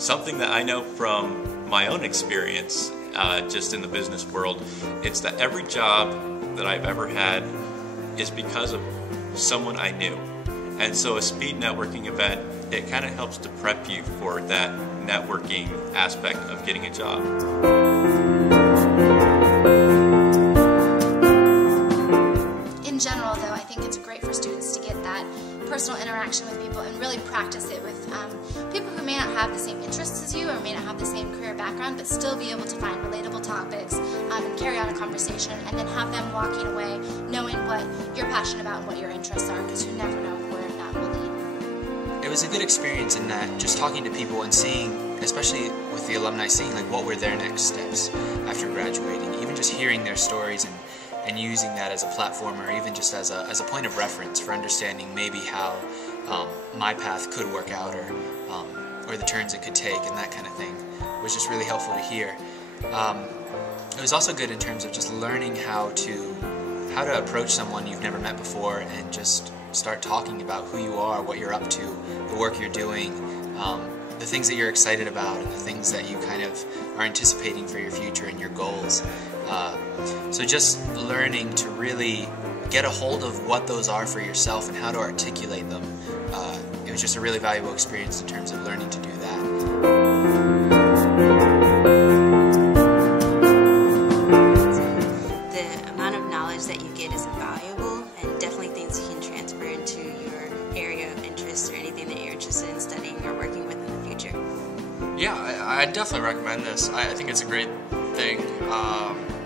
Something that I know from my own experience, just in the business world, it's that every job that I've ever had is because of someone I knew. And so a speed networking event, it kind of helps to prep you for that networking aspect of getting a job. In general, though, I think it's great for students to get that personal interaction with people and really practice it with people who may not have the same interests as you or may not have the same career background, but still be able to find relatable topics and carry on a conversation, and then have them walking away knowing what you're passionate about and what your interests are, because you never know where that will lead. It was a good experience in that just talking to people and seeing, especially with the alumni, seeing like what were their next steps after graduating, even just hearing their stories and using that as a platform, or even just as a point of reference for understanding maybe how my path could work out, or the turns it could take, and that kind of thing was just really helpful to hear. It was also good in terms of just learning how to approach someone you've never met before and just start talking about who you are, what you're up to, the work you're doing, the things that you're excited about, and the things that you kind of are anticipating for your future and your goals. So just learning to really get a hold of what those are for yourself and how to articulate them. It was just a really valuable experience in terms of learning to do that. The amount of knowledge that you get is invaluable, and definitely things you can transfer into your area of interest or anything that you're interested in studying or working with in the future. Yeah, I definitely recommend this. I think it's a great thing,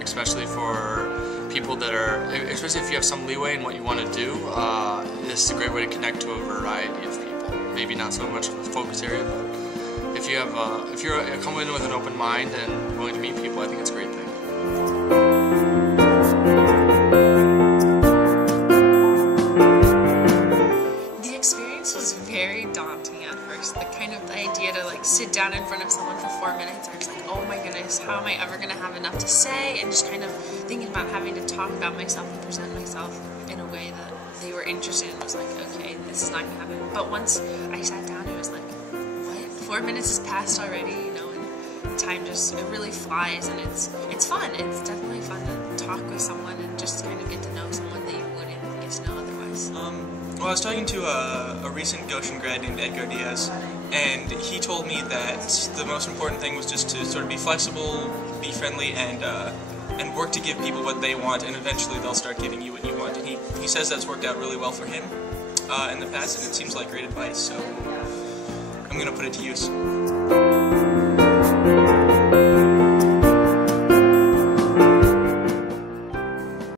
especially for people that are, especially if you have some leeway in what you want to do. This is a great way to connect to a variety of people. Maybe not so much of a focus area, but if you're coming in with an open mind and willing to meet people, I think it's a great thing. The experience was very daunting at first. The idea to like sit down in front of someone for 4 minutes, I was like, oh my goodness, how am I ever going to have enough to say? And just kind of thinking about having to talk about myself and present myself in a way that they were interested in. Was like, okay, this is not going to happen. But once I sat down, it was like, what? 4 minutes has passed already, you know, and time just, it really flies, and it's fun. It's definitely fun to talk with someone and just kind of get to know someone that you wouldn't get to know otherwise. Well, I was talking to a recent Goshen grad named Edgar Diaz, and he told me that the most important thing was just to sort of be flexible, be friendly, and work to give people what they want, and eventually they'll start giving you what you want. And he says that's worked out really well for him in the past, and it seems like great advice, so I'm going to put it to use.